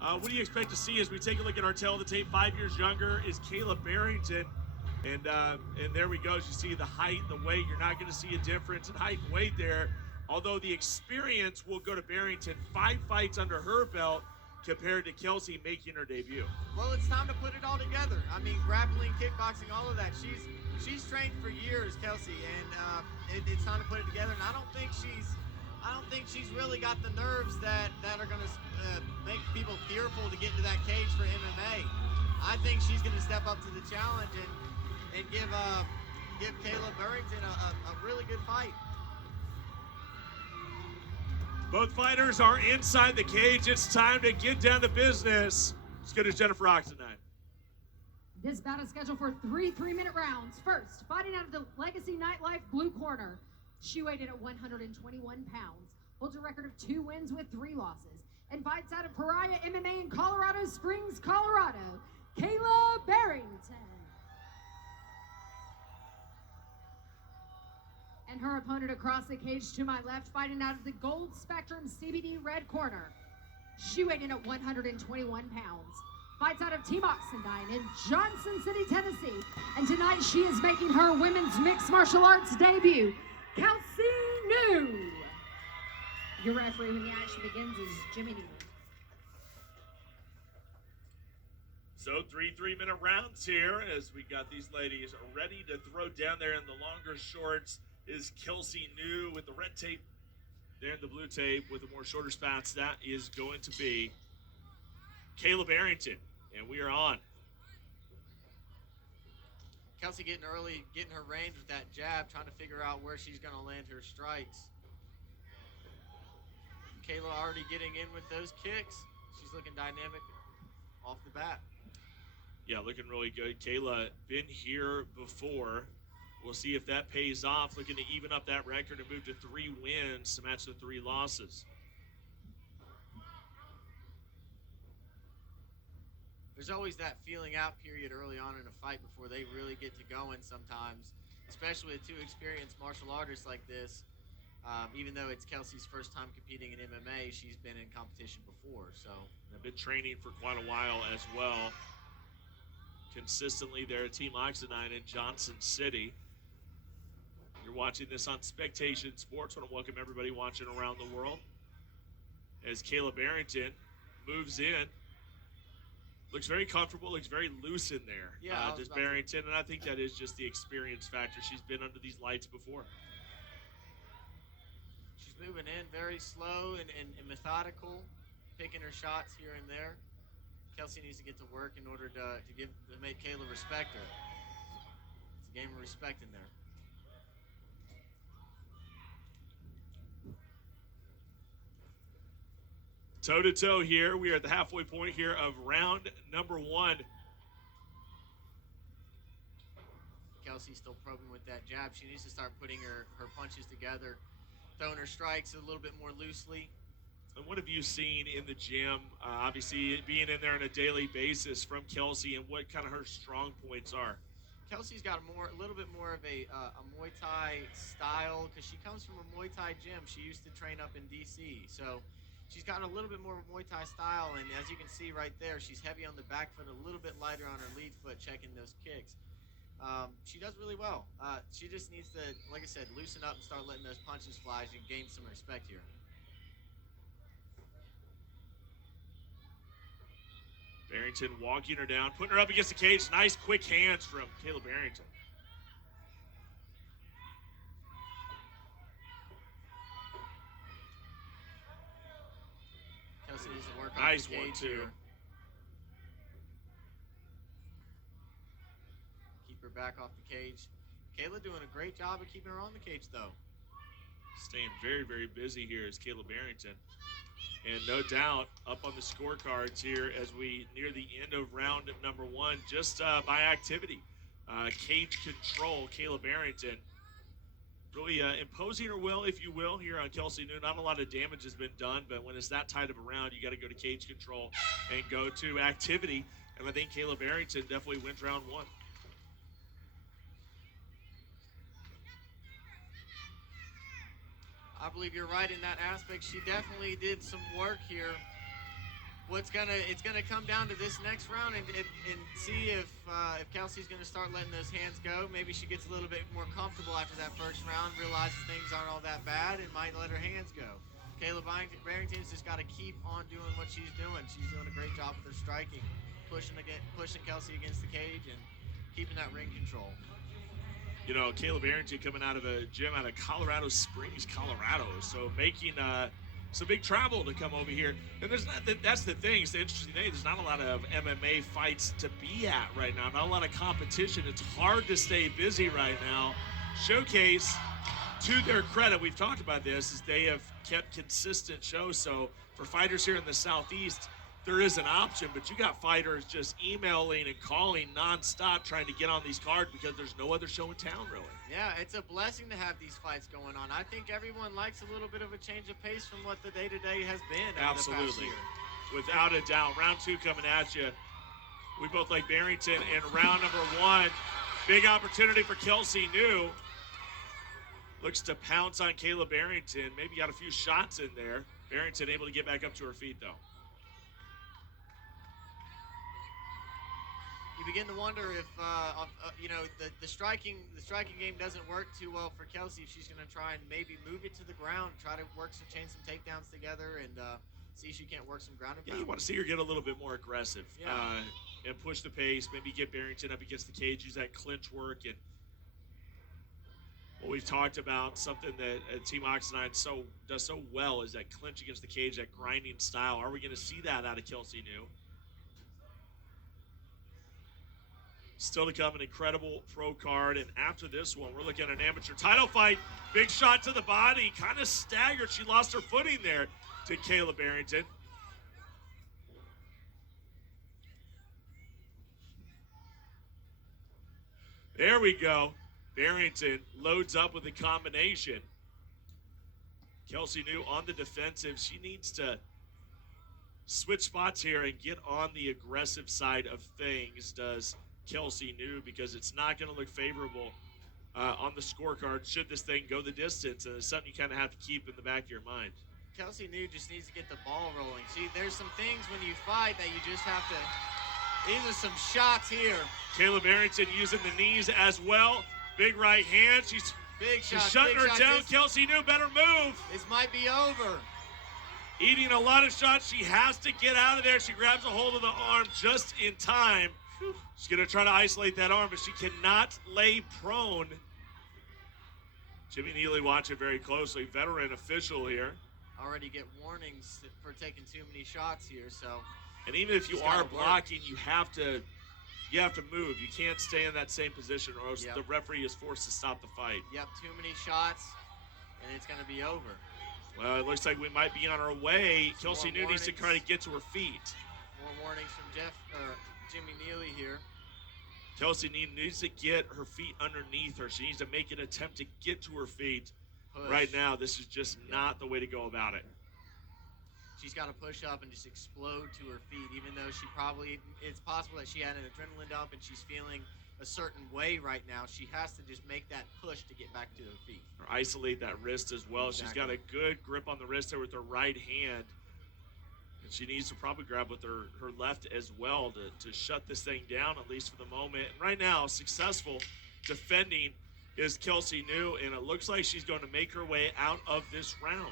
What do you expect to see as we take a look at our tail of the tape? 5 years younger is Kayla Barrington. And there we go. As you see the height, the weight, you're not going to see a difference in height and weight there. Although the experience will go to Barrington. 5 fights under her belt compared to Kelsi making her debut. Well, it's time to put it all together. I mean, grappling, kickboxing, all of that. She's trained for years, Kelsi, and it's time to put it together. And I don't think she's really got the nerves that are going to make people fearful to get into that cage for MMA. I think she's going to step up to the challenge and give Kayla Barrington a really good fight. Both fighters are inside the cage. It's time to get down to business. Let's go to Jennifer Oxenine. This bout is scheduled for 3 3-minute rounds. First, fighting out of the Legacy Nightlife blue corner. She weighed in at 121 pounds. Holds a record of 2 wins with 3 losses. And fights out of Pariah MMA in Colorado Springs, Colorado. Kayla Barrington. And her opponent across the cage to my left, fighting out of the Gold Spectrum CBD red corner. She weighed in at 121 pounds. Fights out of Team Oxendine in Johnson City, Tennessee. And tonight she is making her women's mixed martial arts debut, Kelsi New. Your referee when the action begins is Jimmy New. So 3 3-minute rounds here as we got these ladies ready to throw down there in the longer shorts. Is Kelsi New with the red tape, there in the blue tape with the more shorter spats. That is going to be Kayla Barrington, and we are on. Kelsi getting her range with that jab, trying to figure out where she's going to land her strikes. Kayla already getting in with those kicks. She's looking dynamic off the bat. Yeah, looking really good. Kayla been here before. We'll see if that pays off. Looking to even up that record and move to 3 wins to match the 3 losses. There's always that feeling out period early on in a fight before they really get to going sometimes, especially with 2 experienced martial artists like this. Even though it's Kelsi's first time competing in MMA, she's been in competition before. So they've been training for quite a while as well. Consistently there at Team Oxendine in Johnson City. You're watching this on Spectation Sports. I want to welcome everybody watching around the world as Kayla Barrington moves in. Looks very comfortable, looks very loose in there. Yeah, does Barrington, and I think that is just the experience factor. She's been under these lights before. She's moving in very slow and methodical, picking her shots here and there. Kelsi needs to get to work in order to make Kayla respect her. It's a game of respect in there. Toe-to-toe here. We are at the halfway point here of round number 1. Kelsi's still probing with that jab. She needs to start putting her punches together, throwing her strikes a little bit more loosely. And what have you seen in the gym, obviously being in there on a daily basis from Kelsi, and what kind of her strong points are? Kelsi's got a little bit more of a Muay Thai style because she comes from a Muay Thai gym. She used to train up in D.C., so she's got a little bit more of a Muay Thai style, and as you can see right there, she's heavy on the back foot, a little bit lighter on her lead foot, checking those kicks. She does really well. She just needs to, like I said, loosen up and start letting those punches fly and gain some respect here. Barrington walking her down, putting her up against the cage. Nice quick hands from Kayla Barrington. Kelsi needs to work nice on the cage one, too. Here. Keep her back off the cage. Kayla doing a great job of keeping her on the cage, though. Staying very, very busy here is Kayla Barrington. And no doubt up on the scorecards here as we near the end of round number 1, just by activity. Cage control, Kayla Barrington. Really imposing her will, if you will, here on Kelsi New. Not a lot of damage has been done, but when it's that tight of a round, you got to go to cage control and go to activity. And I think Kayla Barrington definitely wins round 1. I believe you're right in that aspect. She definitely did some work here it's gonna come down to this next round and see if Kelsi's gonna start letting those hands go. Maybe she gets a little bit more comfortable after that first round, realizes things aren't all that bad, and might let her hands go. Kayla Barrington's just got to keep on doing what she's doing. She's doing a great job with her striking, pushing Kelsi against the cage and keeping that ring control. You know, Kayla Barrington coming out of a gym out of Colorado Springs, Colorado, so making some big travel to come over here. And that's the thing. It's the interesting thing. There's not a lot of MMA fights to be at right now. Not a lot of competition. It's hard to stay busy right now. Showcase, to their credit, we've talked about this, is they have kept consistent shows. So for fighters here in the Southeast, there is an option, but you got fighters just emailing and calling nonstop trying to get on these cards because there's no other show in town, really. Yeah, it's a blessing to have these fights going on. I think everyone likes a little bit of a change of pace from what the day-to-day has been. Absolutely. The past year. Without a doubt. Round 2 coming at you. We both like Barrington in round number 1. Big opportunity for Kelsi New. Looks to pounce on Kayla Barrington. Maybe got a few shots in there. Barrington able to get back up to her feet, though. You begin to wonder if the striking game doesn't work too well for Kelsi. If she's going to try and maybe move it to the ground, try to chain some takedowns together, and see if she can't work some ground and pound. Yeah, you want to see her get a little bit more aggressive, yeah. And push the pace. Maybe get Barrington up against the cage, use that clinch work, and what we've talked about, something that Team Oxenine does so well is that clinch against the cage, that grinding style. Are we going to see that out of Kelsi New? Still to come, an incredible pro card. And after this one, we're looking at an amateur title fight. Big shot to the body. Kind of staggered. She lost her footing there to Kayla Barrington. There we go. Barrington loads up with a combination. Kelsi New on the defensive. She needs to switch spots here and get on the aggressive side of things, does Kelsi New, because it's not going to look favorable on the scorecard should this thing go the distance, and it's something you kind of have to keep in the back of your mind. Kelsi New just needs to get the ball rolling. See, there's some things when you fight that you just have to. These are some shots here. Kayla Barrington using the knees as well. Big right hand. She's shutting her down. Kelsi New better move. This might be over. Eating a lot of shots. She has to get out of there. She grabs a hold of the arm just in time. She's going to try to isolate that arm, but she cannot lay prone. Jimmy Neely watching very closely. Veteran official here. Already get warnings for taking too many shots here, so. And even if you are blocking, you have to move. You can't stay in that same position, or else the referee is forced to stop the fight. Yep, too many shots, and it's going to be over. Well, it looks like we might be on our way. Kelsi New needs to try to get to her feet. More warnings from Jimmy Neely here. Kelsi needs to get her feet underneath her. She needs to make an attempt to get to her feet. Push. Right now, this is just not the way to go about it. She's got to push up and just explode to her feet, even though it's possible that she had an adrenaline dump and she's feeling a certain way right now. She has to just make that push to get back to her feet. Or isolate that wrist as well. Exactly. She's got a good grip on the wrist there with her right hand. And she needs to probably grab with her left as well to shut this thing down, at least for the moment. And right now, successful defending is Kelsi New, and it looks like she's going to make her way out of this round.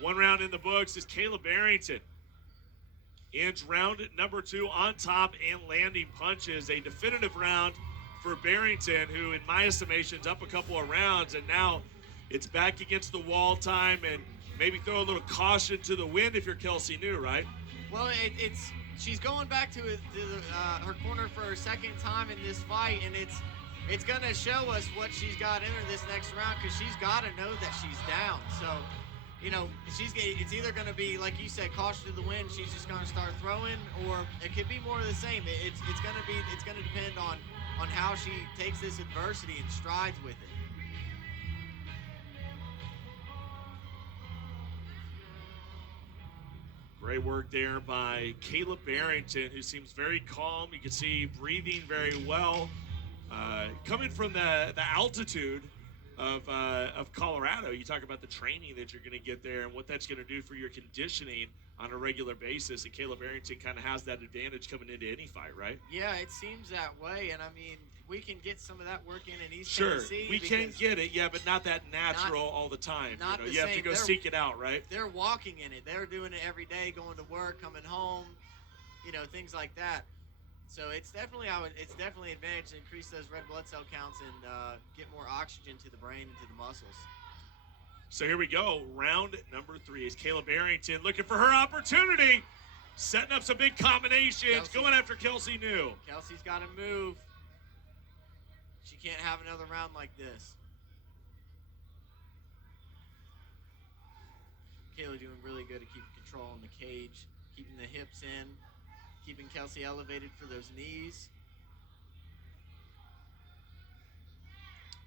One round in the books is Kayla Barrington. Ends round number 2 on top and landing punches. A definitive round for Barrington, who in my estimation is up a couple of rounds, and now it's back against the wall time, and maybe throw a little caution to the wind if you're Kelsi New, right? Well, she's going back to her corner for her second time in this fight, and it's going to show us what she's got in her this next round, because she's got to know that she's down. So, it's either going to be, like you said, caution to the wind. She's just going to start throwing, or it could be more of the same. It's going to depend on how she takes this adversity and strides with it. Great work there by Kayla Barrington, who seems very calm. You can see breathing very well. Coming from the altitude of Colorado. You talk about the training that you're going to get there and what that's going to do for your conditioning on a regular basis. And Kayla Barrington kind of has that advantage coming into any fight, right? Yeah, it seems that way. And I mean, we can get some of that work in East Sure, Tennessee. we can get it, yeah, but not that natural all the time. Not You know, the you have to same. go seek it out, right? They're walking in it. They're doing it every day, going to work, coming home, things like that. So it's definitely an advantage to increase those red blood cell counts and get more oxygen to the brain and to the muscles. So here we go. Round number 3 is Kayla Barrington looking for her opportunity. Setting up some big combinations. Kelsi. Going after Kelsi New. Kelsi's got to move. She can't have another round like this. Kayla doing really good at keeping control on the cage, keeping the hips in, keeping Kelsi elevated for those knees.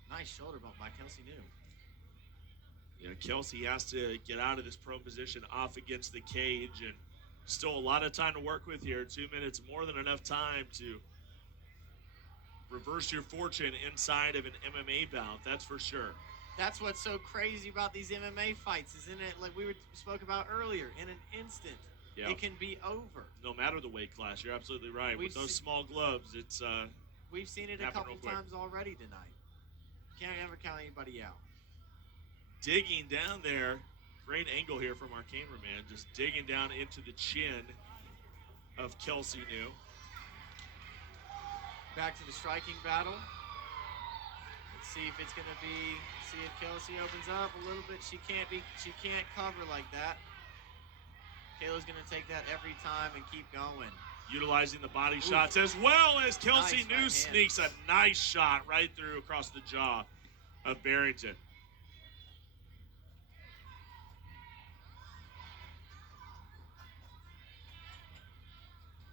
Nice shoulder bump by Kelsi New. You know, Kelsi has to get out of this prone position off against the cage, and still a lot of time to work with here. 2 minutes, more than enough time to reverse your fortune inside of an MMA bout, that's for sure. That's what's so crazy about these MMA fights, isn't it? Like we spoke about earlier, in an instant, it can be over. No matter the weight class, you're absolutely right. With those small gloves, it's we've seen it a couple times already tonight. Can't ever count anybody out. Digging down there, great angle here from our cameraman, just digging down into the chin of Kelsi New. Back to the striking battle. Let's see if it's gonna be. See if Kelsi opens up a little bit. She can't cover like that. Kayla's gonna take that every time and keep going. Utilizing the body shots as well as Kelsi New sneaks a nice shot right through across the jaw of Barrington.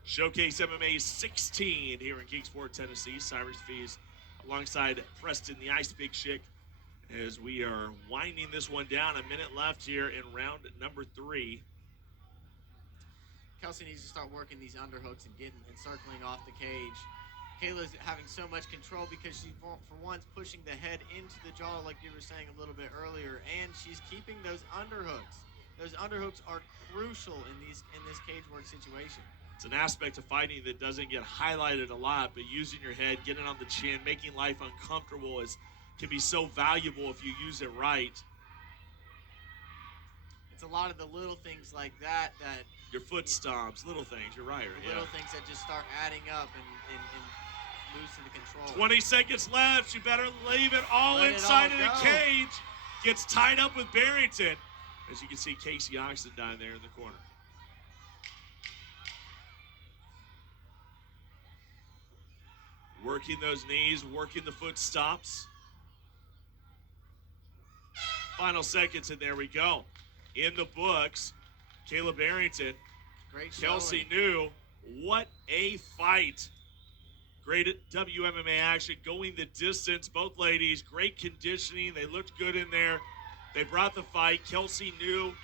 Showcase MMA 16 here in Kingsport, Tennessee. Cyrus Fees alongside Preston the Ice Big Chick as we are winding this one down. A minute left here in round number 3. Kelsi needs to start working these underhooks and circling off the cage. Kayla's having so much control because she, for once, pushing the head into the jaw like you were saying a little bit earlier, and she's keeping those underhooks. Those underhooks are crucial in this cage work situation. It's an aspect of fighting that doesn't get highlighted a lot, but using your head, getting on the chin, making life uncomfortable can be so valuable if you use it right. It's a lot of the little things like that your foot stomps, little things. You're right. Little things that just start adding up and lose to the control. 20 seconds left. You better leave it all inside of the cage. Gets tied up with Barrington. As you can see, Casey Oxton down there in the corner. Working those knees, working the foot stops. Final seconds, and there we go. In the books, Kayla Barrington, great Kelsi New. What a fight. Great WMMA action, going the distance. Both ladies, great conditioning. They looked good in there. They brought the fight. Kelsi New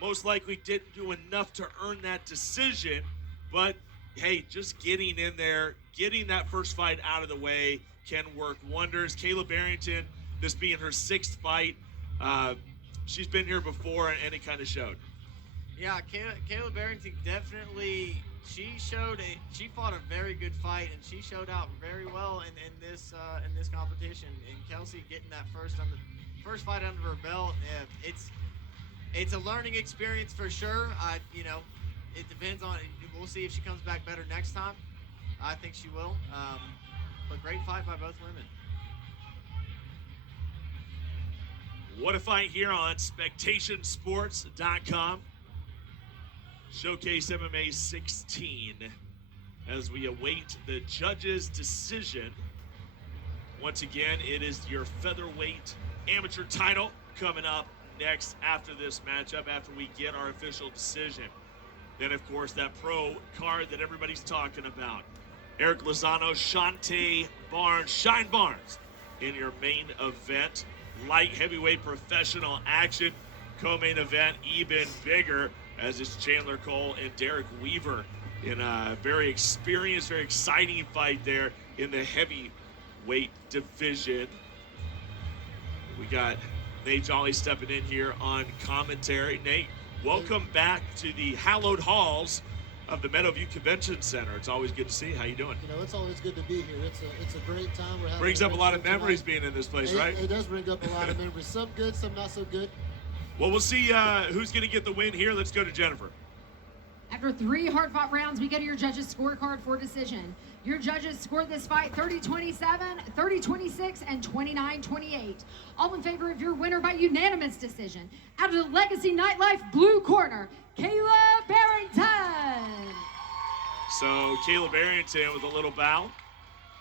most likely didn't do enough to earn that decision, but hey, just getting in there, getting that first fight out of the way can work wonders. Kayla Barrington, this being her 6th fight, she's been here before, and it kind of showed. Yeah, Kayla Barrington definitely, she fought a very good fight, and she showed out very well in this competition. And Kelsi getting that first fight under her belt, it's a learning experience for sure. It depends on. We'll see if she comes back better next time. I think she will. But great fight by both women. What a fight here on SpectationSports.com. Showcase MMA 16 as we await the judge's decision. Once again, it is your featherweight amateur title coming up next after this matchup, after we get our official decision. Then, of course, that pro card that everybody's talking about. Eric Lozano, Shante Barnes, Shine Barnes in your main event. Light heavyweight professional action. Co-main event even bigger as it's Chandler Cole and Derek Weaver in a very experienced, very exciting fight there in the heavyweight division. We got Nate Jolly stepping in here on commentary. Nate, welcome back to the hallowed halls of the Meadowview Convention Center. It's always good to see you. How you doing? You know, it's always good to be here. It's a great time. We're having Brings up a lot of memories being in this place, right? It does bring up a lot of memories. Some good, some not so good. Well, we'll see who's going to get the win here. Let's go to Jennifer. After 3 hard-fought rounds, we go to your judges' scorecard for decision. Your judges scored this fight 30-27, 30-26, and 29-28. All in favor of your winner by unanimous decision. Out of the Legacy Nightlife blue corner, Kayla Barrington. So Kayla Barrington with a little bow.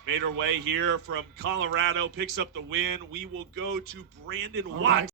Made her way here from Colorado, picks up the win. We will go to Brandon Watt.